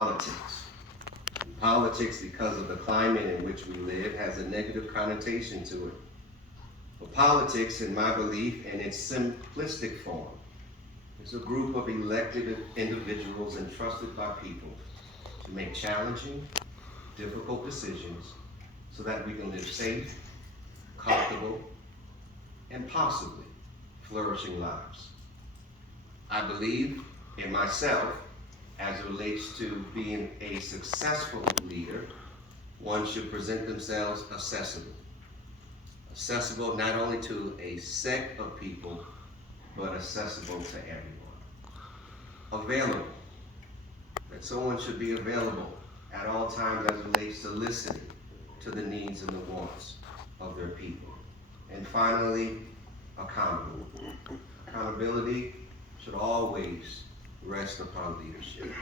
Politics. Politics, because of the climate in which we live, has a negative connotation to it. But politics, in my belief, in its simplistic form, is a group of elected individuals entrusted by people to make challenging, difficult decisions so that we can live safe, comfortable, and possibly flourishing lives. I believe in myself as it relates to being a successful leader. One should present themselves accessible. Accessible not only to a sect of people, but accessible to everyone. Available. That someone should be available at all times as it relates to listening to the needs and the wants of their people. And finally, accountable. Accountability should always rest upon leadership.